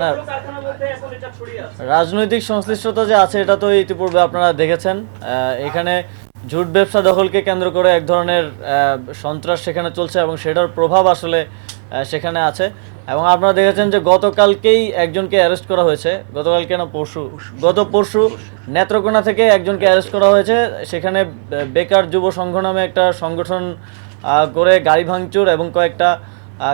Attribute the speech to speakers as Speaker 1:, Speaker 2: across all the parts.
Speaker 1: না। রাজনৈতিক সংশ্লিষ্টতা যে আছে এটা তো ইতিপূর্বে আপনারা দেখেছেন। এখানে ঝুট ব্যবসা দখলকে কেন্দ্র করে এক ধরনের সন্ত্রাস সেখানে চলছে এবং সেটার প্রভাব আসলে সেখানে আছে। এবং আপনারা দেখেছেন যে গতকালকেই একজনকে অ্যারেস্ট করা হয়েছে। গতকালকে না পরশু। গত পরশু নেত্রকোনা থেকে একজনকে অ্যারেস্ট করা হয়েছে। সেখানে বেকার যুব সংঘ নামে একটা সংগঠন করে গাড়ি ভাঙচুর এবং কয়েকটা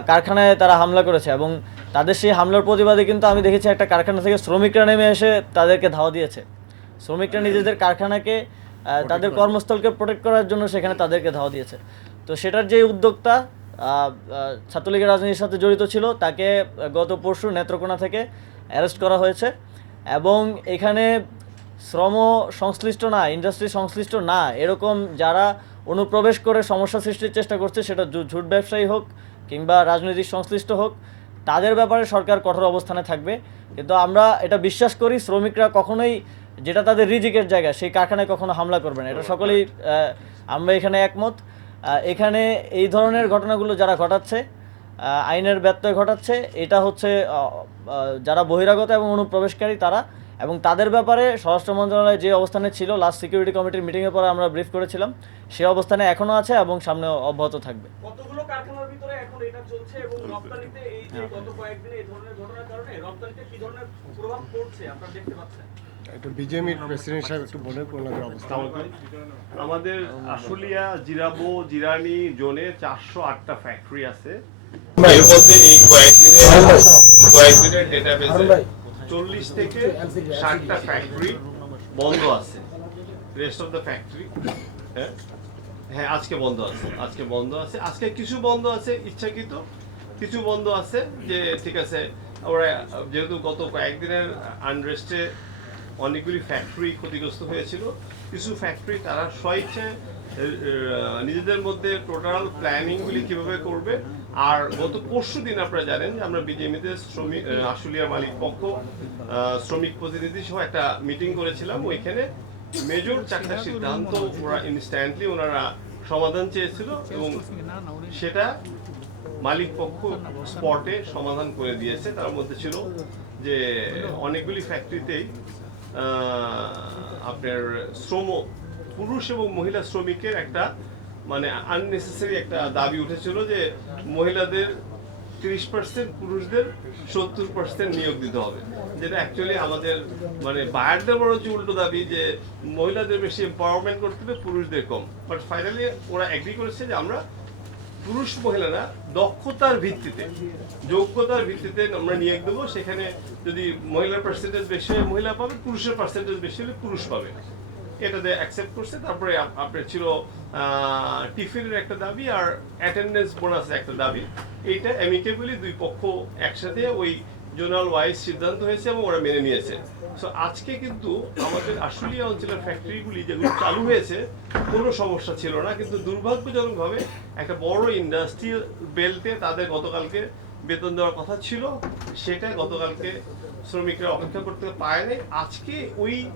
Speaker 1: কারখানায় তারা হামলা করেছে এবং তাদের সেই হামলার প্রতিবাদে কিন্তু আমি দেখেছি একটা কারখানা থেকে শ্রমিকরা নেমে এসে তাদেরকে ধাওয়া দিয়েছে। শ্রমিকরা নিজেদের কারখানাকে তাদের কর্মস্থলকে প্রোটেক্ট করার জন্য সেখানে তাদেরকে ধাওয়া দিয়েছে। তো সেটার যে উদ্যোক্তা ছাত্রলীগের রাজনীতির সাথে জড়িত ছিল তাকে গত পরশু নেত্রকোনা থেকে অ্যারেস্ট করা হয়েছে এবং এখানে শ্রম সংশ্লিষ্ট না ইন্ডাস্ট্রি সংশ্লিষ্ট না এরকম যারা অনুপ্রবেশ করে সমস্যা সৃষ্টির চেষ্টা করছে সেটা ঝুট ব্যবসায়ী হোক কিংবা রাজনৈতিক সংশ্লিষ্ট হোক, তাদের ব্যাপারে সরকার কঠোর অবস্থানে থাকবে। কিন্তু আমরা এটা বিশ্বাস করি, শ্রমিকরা কখনোই যেটা তাদের রিজিকের জায়গা, সেই কারখানায় কখনো হামলা করবে না। এটা সকলেই আমরা এখানে একমত। এখানে এই ধরনের ঘটনাগুলো যারা ঘটাচ্ছে আইনের ব্যত্যয় ঘটাচ্ছে, এটা হচ্ছে যারা বহিরাগত এবং অনুপ্রবেশকারী তারা, এবং তাদের ব্যাপারে স্বরাষ্ট্র মন্ত্রণালয় যে অবস্থানে ছিল লাস্ট সিকিউরিটি কমিটির মিটিংয়ের পরে আমরা ব্রিফ করেছিলাম, সে অবস্থানে এখনও আছে এবং সামনে অব্যাহত থাকবে।
Speaker 2: কারখানার ভিতরে এখন এটা চলছে এবং রপ্তানিতে এই যে গত কয়েকদিনে এই ধরনের ঘটনার কারণে রপ্তানিতে কি ধরনের প্রভাব পড়ছে আপনারা দেখতে পাচ্ছেন?
Speaker 3: একটু বিজেপির প্রেসিডেন্ট সাহেব একটু বলে ওনাদের অবস্থা?
Speaker 4: আমাদের আশুলিয়া জিরাবো জিরানি জোনে চারশো আটটা ফ্যাক্টরি আছে।
Speaker 5: এর মধ্যে এই কয়েকদিনের কয়েকদিনের ডেটাবেসে
Speaker 4: চল্লিশ থেকে ষাটটা ফ্যাক্টরি বন্ধ আছে। রেস্ট অফ দ্য ফ্যাক্টরি হ্যাঁ? হ্যাঁ আজকে বন্ধ আছে, আজকে বন্ধ আছে। আজকে কিছু বন্ধ আছে, ইচ্ছাকৃত কিছু বন্ধ আছে যে ঠিক আছে, ওরা যেহেতু গত কয়েকদিনের আনরেস্টে অনেকগুলি ফ্যাক্টরি ক্ষতিগ্রস্ত হয়েছিল। কিছু ফ্যাক্টরি তারা স্বইচ্ছায় নিজেদের মধ্যে টোটাল প্ল্যানিংগুলি কীভাবে করবে। আর গত পরশু দিন আপনারা জানেন যে আমরা বিজেপিতে শ্রমিক আশুলিয়া মালিক পক্ষ শ্রমিক প্রতিনিধি সহ একটা মিটিং করেছিলাম। ওইখানে মেজর চারটা সিদ্ধান্ত ওরা ইনস্ট্যান্টলি ওনারা সমাধান চেয়েছিল এবং সেটা মালিক পক্ষ স্পটে সমাধান করে দিয়েছে। তার মধ্যে ছিল যে অনেকগুলি ফ্যাক্টরিতেই আপনার শ্রম, পুরুষ এবং মহিলা শ্রমিকের একটা মানে আননেসেসারি একটা দাবি উঠেছিল যে মহিলাদের তিরিশ পার্সেন্ট পুরুষদের সত্তর পার্সেন্ট নিয়োগ দিতে হবে। যেটা অ্যাকচুয়ালি আমাদের মানে বায়ারদের বড় হচ্ছে উল্টো দাবি যে মহিলাদের বেশি এম্পাওয়ারমেন্ট করতে হবে, পুরুষদের কম। বাট ফাইনালি ওরা এগ্রি করেছে যে আমরা পুরুষ মহিলারা দক্ষতার ভিত্তিতে, যোগ্যতার ভিত্তিতে আমরা নিয়োগ দেবো। সেখানে যদি মহিলার পার্সেন্টেজ বেশি হয়, মহিলা পাবে, পুরুষের পার্সেন্টেজ বেশি হলে পুরুষ পাবে। এটাতে অ্যাকসেপ্ট করছে। তারপরে আপনার ছিল টিফিনের একটা দাবি আর অ্যাটেন্ডেন্স বোনাসের একটা দাবি। এইটা অ্যামিকেবলি দুই পক্ষ একসাথে ওই জোনাল ওয়াইজ সিদ্ধান্ত হয়েছে এবং ওরা মেনে নিয়েছে। সো আজকে কিন্তু আমাদের আশুলিয়া অঞ্চলের ফ্যাক্টরিগুলি যেগুলো চালু হয়েছে, কোনো সমস্যা ছিল না। কিন্তু দুর্ভাগ্যজনকভাবে একটা বড় ইন্ডাস্ট্রিয়াল বেল্টে তাদের গতকালকে বেতন দেওয়ার কথা ছিল। সেটা গতকালকে শ্রমিকরা অপেক্ষা করতে পারে নাই। আজকে ওই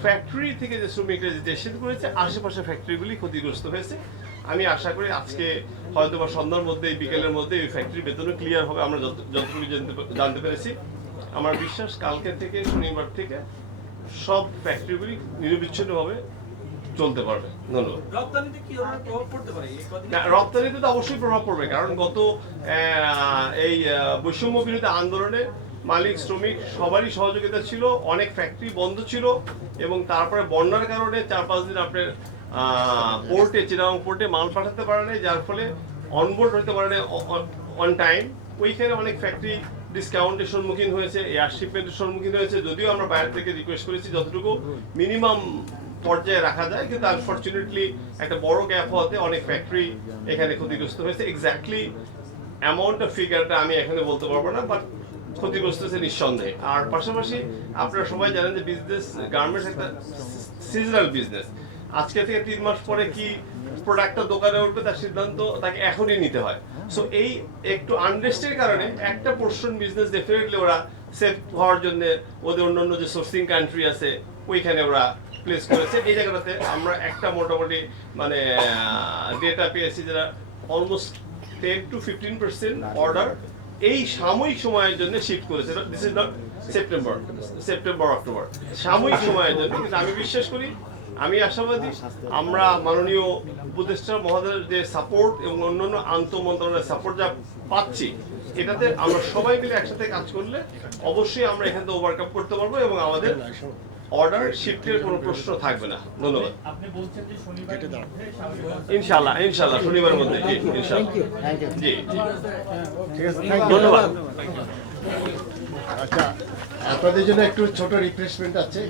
Speaker 4: ফ্যাক্টরি থেকে যে শ্রমিকরা যে ডেসিশন করেছে আশেপাশে ফ্যাক্টরিগুলি ক্ষতিগ্রস্ত হয়েছে। আমি আশা করি আজকে হয়তো বা সন্ধ্যার মধ্যে বিকেলের মধ্যে এই ফ্যাক্টরি বেতনও ক্লিয়ার হবে। আমরা যত- যতটুকু জানতে পেরেছি। আমার বিশ্বাস কালকে থেকে শনিবার থেকে সব ফ্যাক্টরিগুলি নিরবিচ্ছিন্নভাবে চলতে পারবে। ধন্যবাদ।
Speaker 2: রপ্তানিতে কি প্রভাব পড়তে পারে? এই কদিন
Speaker 4: না, রপ্তানিতে তো অবশ্যই প্রভাব পড়বে কারণ গত আহ, এই বৈষম্য বিরোধী আন্দোলনে মালিক, শ্রমিক, সবারই সহযোগিতা ছিল, অনেক ফ্যাক্টরি বন্ধ ছিল এবং তারপরে বন্যার কারণে চার পাঁচ দিন আপনার পোর্টে চিরাং পোর্টে মাল পাঠাতে পারে নাই, যার ফলে অনবোর্ড হতে পারে না অন টাইম ওইখানে অনেক ফ্যাক্টরি ডিসকাউন্টের সম্মুখীন হয়েছে এয়ার শিপমেন্টের সম্মুখীন হয়েছে, যদিও আমরা বাইরে থেকে রিকোয়েস্ট করেছি যতটুকু মিনিমাম পর্যায়ে রাখা যায়, কিন্তু আনফর্চুনেটলি একটা বড় গ্যাপ হওয়াতে অনেক ফ্যাক্টরি এখানে ক্ষতিগ্রস্ত হয়েছে। এক্স্যাক্টলি অ্যামাউন্ট অফ ফিগারটা আমি এখানে বলতে পারব না বাট ক্ষতিগ্রস্ত হয়েছে নিঃসন্দেহে। আর পাশাপাশি আপনারা সবাই জানেন যে বিজনেস গার্মেন্টস একটা সিজনাল বিজনেস আজকে থেকে তিন মাস পরে কি প্রোডাক্টটা দোকানে উঠবে তার সিদ্ধান্ত তাকে এখনই নিতে হয়। সো এই একটু আনরেস্টের কারণে একটা পোর্শন বিজনেস ডেফিনেটলি ওরা সেফ হওয়ার জন্য ওদের অন্যান্য যে সোর্সিং কান্ট্রি আছে, ওইখানে ওরা প্লেস করেছে। এই জায়গাটাতে আমরা একটা মোটামুটি মানে ডেটা পেয়েছি যারা almost ten to fifteen percent order এই সাময়িক সময়ের জন্য শিফট করেছে। This is not September September October সাময়িক সময়ের জন্য, কিন্তু আমি বিশ্বাস করি, আমি আশাবাদী, আমরা মাননীয় উপদেষ্টা মহোদয়ের যে সাপোর্ট এবং অন্যান্য আন্তঃ মন্ত্রণালয়ের সাপোর্ট যা পাচ্ছি, এটাতে আমরা সবাই মিলে একসাথে কাজ করলে অবশ্যই আমরা এখান থেকে ওভারকাম করতে পারব এবং আমাদের অর্ডার শিফটের কোনো প্রশ্ন থাকবে না। ধন্যবাদ।
Speaker 6: আপনি বলছেন যে শনিবার মধ্যে স্বাভাবিক
Speaker 4: ইনশাল্লাহ ইনশাল্লাহ শনিবারের মধ্যে জি ইনশাল্লাহ জি।
Speaker 3: ঠিক আছে thank you.
Speaker 4: ধন্যবাদ।
Speaker 3: আচ্ছা আপনাদের জন্য একটু ছোট রিফ্রেশমেন্ট আছে।